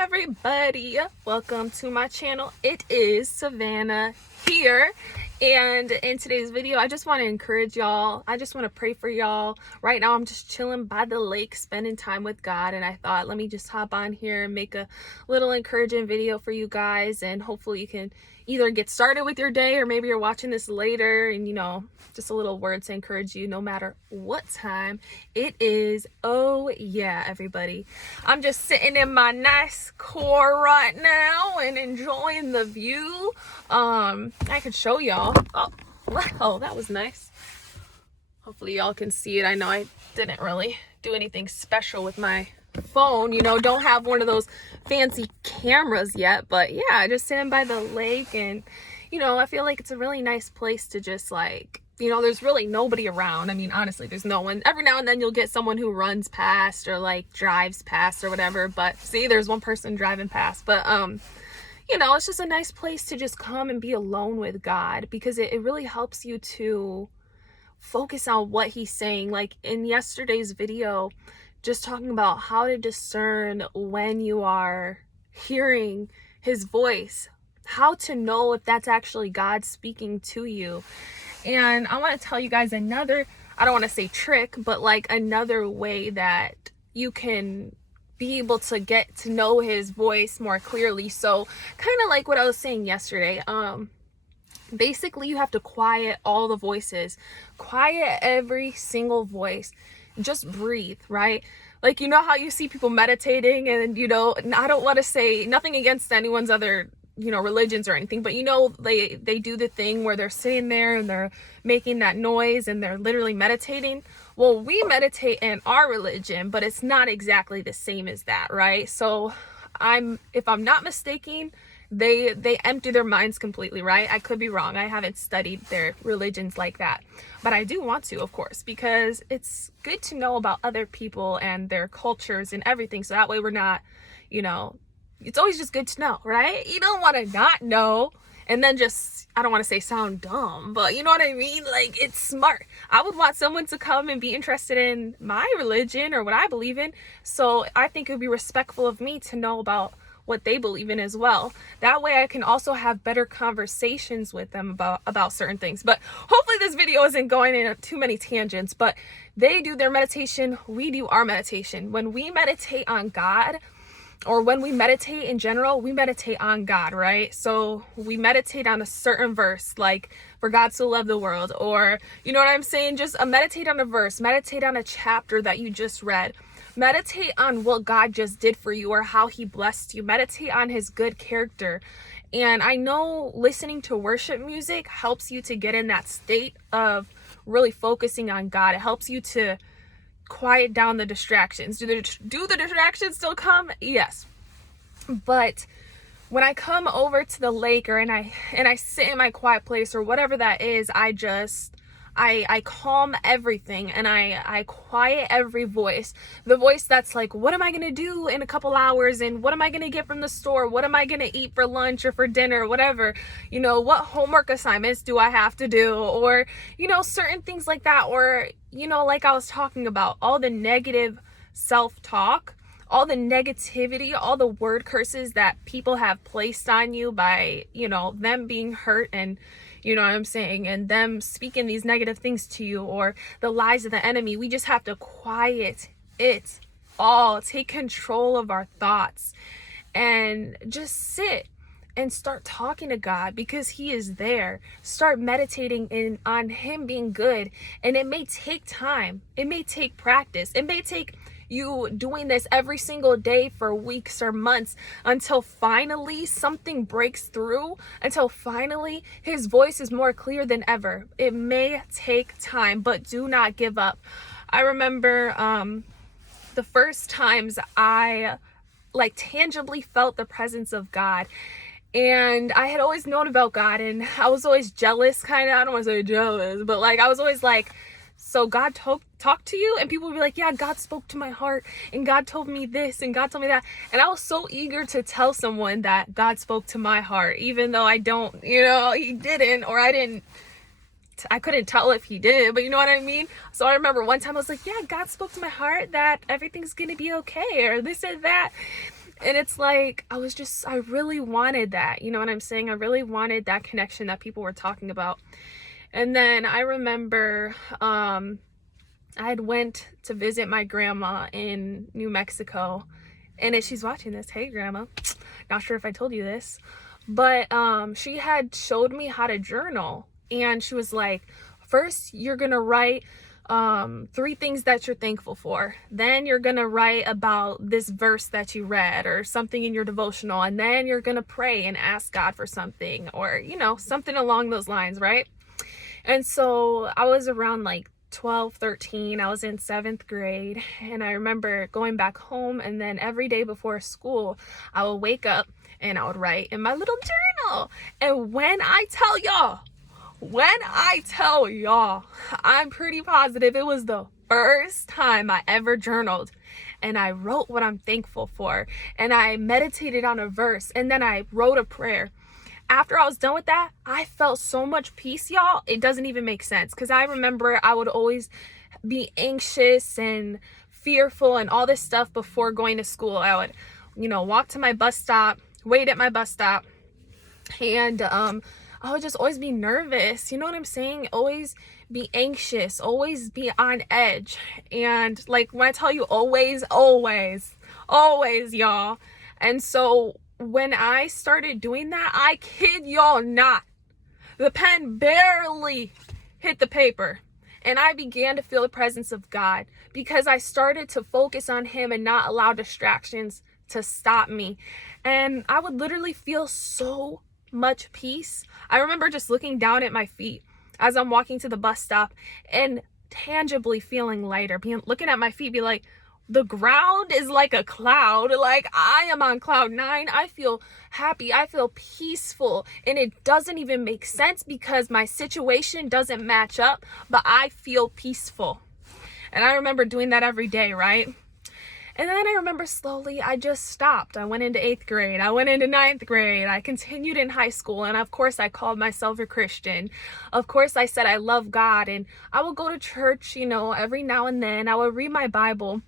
everybody, welcome to my channel. It is Savannah here, and in today's video I just want to encourage y'all. I just want to pray for y'all. Right now I'm just chilling by the lake, spending time with God, and I thought let me just hop on here and make a little encouraging video for you guys, and hopefully you can either get started with your day, or maybe you're watching this later and just a little word to encourage you no matter what time it is. Oh yeah, everybody, I'm just sitting in my nice car right now and enjoying the view. I could show y'all. Oh wow, that was nice. Hopefully y'all can see it. I know I didn't really do anything special with my phone, don't have one of those fancy cameras yet, but yeah, just sitting by the lake, and I feel like it's a really nice place to just there's really nobody around. I mean, honestly, there's no one. Every now and then you'll get someone who runs past or drives past or whatever, but see, there's one person driving past. But it's just a nice place to just come and be alone with God, because it really helps you to focus on what he's saying. Like in yesterday's video, just talking about how to discern when you are hearing his voice, how to know if that's actually God speaking to you. And I want to tell you guys another, I don't want to say trick, but another way that you can be able to get to know his voice more clearly. So kind of like what I was saying yesterday, basically you have to quiet all the voices, quiet every single voice, just breathe, right? How you see people meditating, and I don't want to say nothing against anyone's other religions or anything, but they do the thing where they're sitting there and they're making that noise and they're literally meditating. Well, we meditate in our religion, but it's not exactly the same as that, right? So if I'm not mistaken, they empty their minds completely, right? I could be wrong. I haven't studied their religions like that, but I do want to, of course, because it's good to know about other people and their cultures and everything. So that way we're not, it's always just good to know, right? You don't want to not know and then just, I don't want to say sound dumb, but you know what I mean? It's smart. I would want someone to come and be interested in my religion or what I believe in. So I think it would be respectful of me to know about what they believe in as well. That way I can also have better conversations with them about certain things. But hopefully this video isn't going in too many tangents, but they do their meditation, we do our meditation. When we meditate on God, or when we meditate in general, we meditate on God, right? So we meditate on a certain verse, like for God so loved the world, or you know what I'm saying? Just meditate on a verse, meditate on a chapter that you just read. Meditate on what God just did for you or how he blessed you. Meditate on his good character. And I know listening to worship music helps you to get in that state of really focusing on God. It helps you to quiet down the distractions. Do the distractions still come? Yes. But when I come over to the lake, and I sit in my quiet place or whatever that is, I calm everything, and I quiet every voice. The voice that's like, what am I going to do in a couple hours? And what am I going to get from the store? What am I going to eat for lunch or for dinner? Whatever, what homework assignments do I have to do? Or, certain things like that. Or, like I was talking about, all the negative self-talk, all the negativity, all the word curses that people have placed on you by, them being hurt, and you know what I'm saying, and them speaking these negative things to you, or the lies of the enemy. We just have to quiet it all, take control of our thoughts, and just sit and start talking to God, because he is there. Start meditating on him being good. And it may take time. It may take practice. It may take you doing this every single day for weeks or months, until finally something breaks through, until finally his voice is more clear than ever. It may take time, but do not give up. I remember the first times I tangibly felt the presence of God. And I had always known about God, and I was always jealous, kind of. I don't want to say jealous, but I was always like, so God talked to you? And people would be like, yeah, God spoke to my heart, and God told me this, and God told me that. And I was so eager to tell someone that God spoke to my heart, even though I don't, he didn't, or I couldn't tell if he did, but you know what I mean? So I remember one time I was like, yeah, God spoke to my heart that everything's going to be okay, or this and that. And it's like, I really wanted that. You know what I'm saying? I really wanted that connection that people were talking about. And then I remember I had went to visit my grandma in New Mexico. And if she's watching this, hey grandma, not sure if I told you this, but she had showed me how to journal. And she was like, first you're gonna write 3 things that you're thankful for. Then you're gonna write about this verse that you read or something in your devotional, and then you're gonna pray and ask God for something, or you know, something along those lines, right? And so I was around like 12, 13. I was in 7th grade, and I remember going back home, and then every day before school I would wake up and I would write in my little journal. And when I tell y'all, I'm pretty positive it was the first time I ever journaled, and I wrote what I'm thankful for, and I meditated on a verse, and then I wrote a prayer. After I was done with that, I felt so much peace, y'all. It doesn't even make sense, because I remember I would always be anxious and fearful and all this stuff before going to school. I would, you know, walk to my bus stop, wait at my bus stop, and I would just always be nervous. You know what I'm saying? Always be anxious, always be on edge. And like when I tell you always, y'all. And so when I started doing that, I kid y'all not, the pen barely hit the paper. And I began to feel the presence of God because I started to focus on Him and not allow distractions to stop me. And I would literally feel so much peace. I remember just looking down at my feet as I'm walking to the bus stop and tangibly feeling lighter, looking at my feet, be like, the ground is like a cloud. Like I am on cloud 9. I feel happy. I feel peaceful. And it doesn't even make sense because my situation doesn't match up, but I feel peaceful. And I remember doing that every day, right? And then I remember slowly I just stopped. I went into 8th grade. I went into 9th grade. I continued in high school. And of course I called myself a Christian. Of course I said I love God. And I would go to church, you know, every now and then. I would read my Bible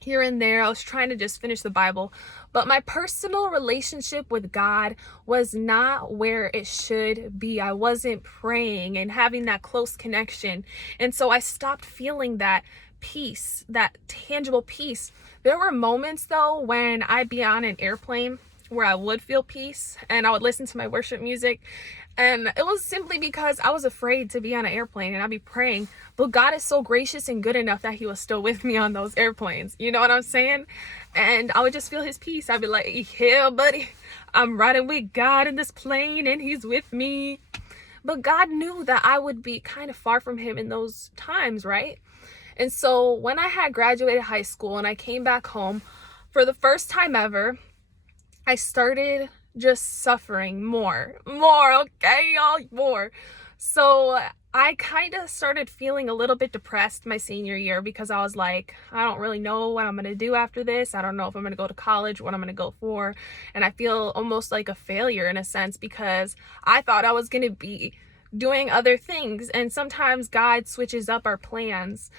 here and there. I was trying to just finish the Bible. But my personal relationship with God was not where it should be. I wasn't praying and having that close connection. And so I stopped feeling that peace, that tangible peace. There were moments though when I'd be on an airplane where I would feel peace and I would listen to my worship music, and it was simply because I was afraid to be on an airplane and I'd be praying, but God is so gracious and good enough that He was still with me on those airplanes. You know what I'm saying? And I would just feel His peace. I'd be like, yeah buddy, I'm riding with God in this plane and He's with me. But God knew that I would be kind of far from Him in those times, right? And so when I had graduated high school and I came back home, for the first time ever, I started just suffering more, okay, y'all, more. So I kind of started feeling a little bit depressed my senior year because I was like, I don't really know what I'm going to do after this. I don't know if I'm going to go to college, what I'm going to go for. And I feel almost like a failure in a sense because I thought I was going to be doing other things. And sometimes God switches up our plans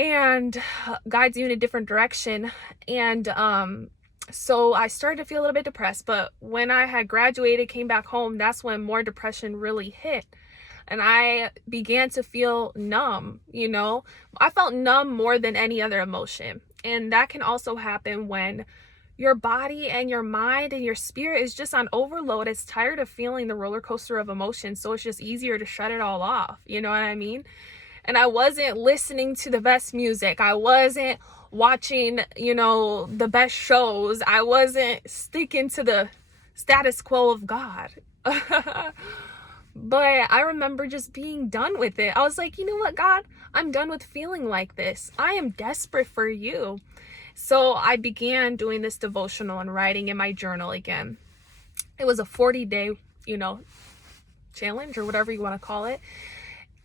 and guides you in a different direction. And so I started to feel a little bit depressed. But when I had graduated, came back home, that's when more depression really hit. And I began to feel numb, you know. I felt numb more than any other emotion. And that can also happen when your body and your mind and your spirit is just on overload. It's tired of feeling the roller coaster of emotions. So it's just easier to shut it all off. You know what I mean? And I wasn't listening to the best music. I wasn't watching, you know, the best shows. I wasn't sticking to the status quo of God. But I remember just being done with it. I was like, you know what, God? I'm done with feeling like this. I am desperate for you. So I began doing this devotional and writing in my journal again. It was a 40-day, you know, challenge or whatever you want to call it.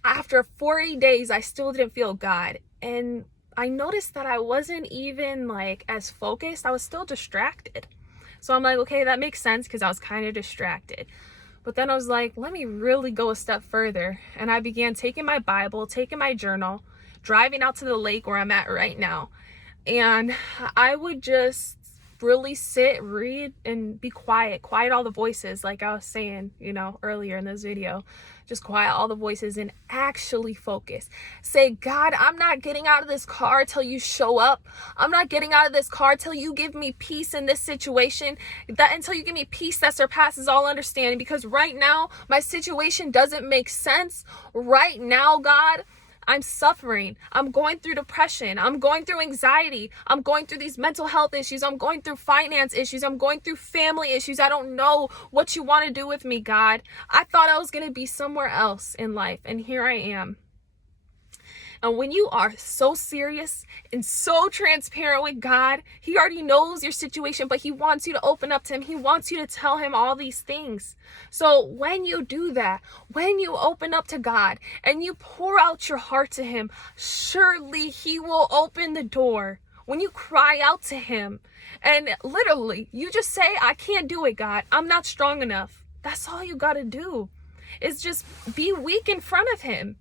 After 40 days, I still didn't feel God. And I noticed that I wasn't even like as focused. I was still distracted. So I'm like, okay, that makes sense because I was kind of distracted. But then I was like, let me really go a step further. And I began taking my Bible, taking my journal, driving out to the lake where I'm at right now. And I would just really sit, read, and be quiet. Quiet all the voices, like I was saying, earlier in this video. Just quiet all the voices and actually focus. Say, God, I'm not getting out of this car till you show up. I'm not getting out of this car till you give me peace in this situation. Until you give me peace that surpasses all understanding. Because right now, my situation doesn't make sense. Right now, God, I'm suffering. I'm going through depression. I'm going through anxiety. I'm going through these mental health issues. I'm going through finance issues. I'm going through family issues. I don't know what you want to do with me, God. I thought I was going to be somewhere else in life, and here I am. And when you are so serious and so transparent with God, He already knows your situation, but He wants you to open up to Him. He wants you to tell Him all these things. So when you do that, when you open up to God and you pour out your heart to Him, surely He will open the door. When you cry out to Him and literally you just say, I can't do it, God. I'm not strong enough. That's all you got to do is just be weak in front of Him.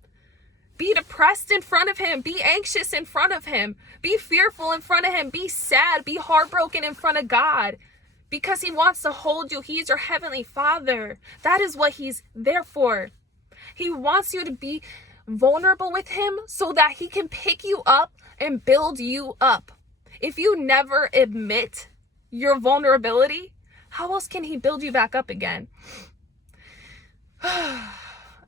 Be depressed in front of Him. Be anxious in front of Him. Be fearful in front of Him. Be sad. Be heartbroken in front of God. Because He wants to hold you. He's your Heavenly Father. That is what He's there for. He wants you to be vulnerable with Him so that He can pick you up and build you up. If you never admit your vulnerability, how else can He build you back up again?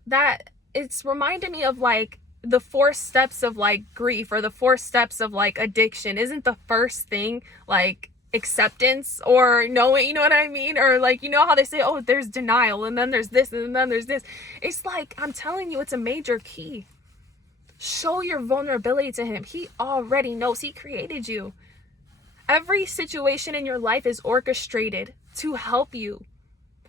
That it's reminded me of like the 4 steps of like grief, or the 4 steps of like addiction. Isn't the first thing like acceptance or knowing, you know what I mean? Or like, you know how they say, oh, there's denial, and then there's this, and then there's this. It's like, I'm telling you, it's a major key. Show your vulnerability to Him. He already knows. He created you. Every situation in your life is orchestrated to help you.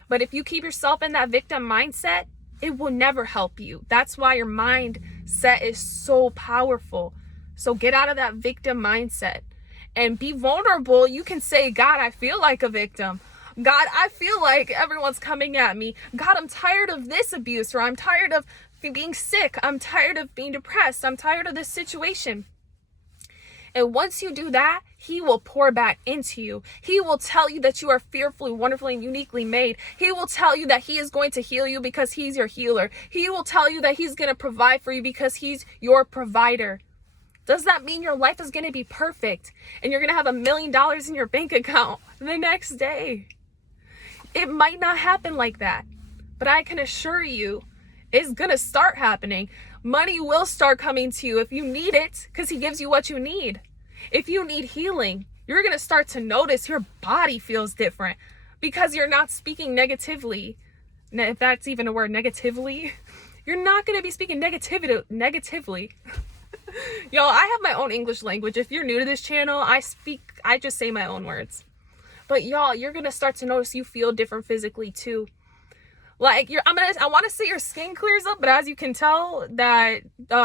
But if you keep yourself in that victim mindset, it will never help you. That's why your mindset is so powerful. So get out of that victim mindset and be vulnerable. You can say, God, I feel like a victim. God, I feel like everyone's coming at me. God, I'm tired of this abuse, or I'm tired of being sick. I'm tired of being depressed. I'm tired of this situation. And once you do that, He will pour back into you. He will tell you that you are fearfully, wonderfully, and uniquely made. He will tell you that He is going to heal you because He's your healer. He will tell you that He's going to provide for you because He's your provider. Does that mean your life is going to be perfect and you're going to have $1 million in your bank account the next day? It might not happen like that, but I can assure you it's going to start happening. Money will start coming to you if you need it, because He gives you what you need. If you need healing, you're going to start to notice your body feels different because you're not speaking negatively. If that's even a word, negatively. You're not going to be speaking negatively. Y'all, I have my own English language. If you're new to this channel, I just say my own words. But y'all, you're going to start to notice you feel different physically too. Like I want to say your skin clears up, but as you can tell, that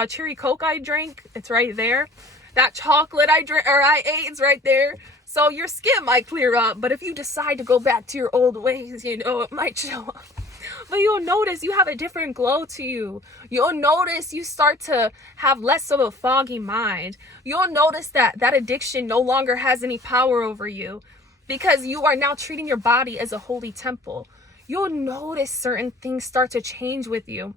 cherry Coke I drank, it's right there. That chocolate I ate, it's right there. So your skin might clear up, but if you decide to go back to your old ways, it might show up. But you'll notice you have a different glow to you. You'll notice you start to have less of a foggy mind. You'll notice that addiction no longer has any power over you because you are now treating your body as a holy temple. You'll notice certain things start to change with you.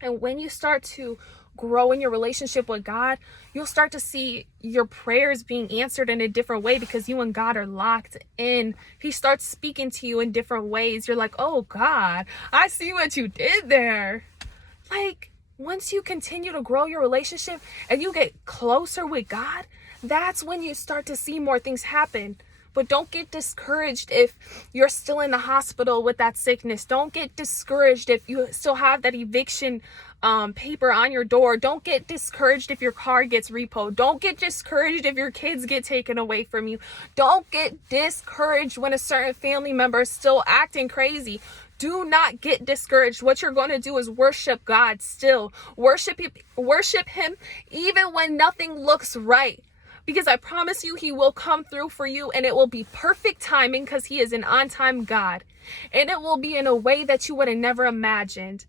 And when you start to grow in your relationship with God, you'll start to see your prayers being answered in a different way because you and God are locked in. He starts speaking to you in different ways. You're like, oh God, I see what you did there. Like, once you continue to grow your relationship and you get closer with God, that's when you start to see more things happen. But don't get discouraged if you're still in the hospital with that sickness. Don't get discouraged if you still have that eviction paper on your door. Don't get discouraged if your car gets repoed. Don't get discouraged if your kids get taken away from you. Don't get discouraged when a certain family member is still acting crazy. Do not get discouraged. What you're going to do is worship God still. Worship Him even when nothing looks right. Because I promise you, He will come through for you, and it will be perfect timing because He is an on-time God. And it will be in a way that you would have never imagined.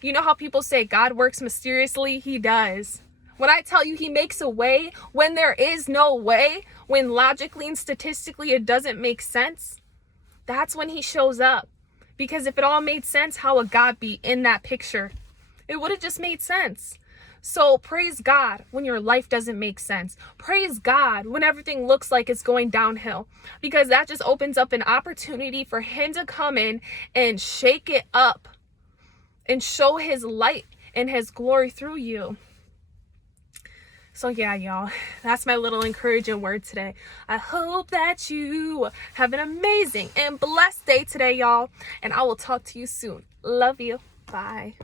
You know how people say God works mysteriously? He does. When I tell you he makes a way when there is no way, when logically and statistically it doesn't make sense, that's when he shows up. Because if it all made sense, how would God be in that picture? It would have just made sense. So praise God when your life doesn't make sense. Praise God when everything looks like it's going downhill, because that just opens up an opportunity for him to come in and shake it up and show his light and his glory through you. So yeah, y'all, that's my little encouraging word today. I hope that you have an amazing and blessed day today, y'all. And I will talk to you soon. Love you. Bye.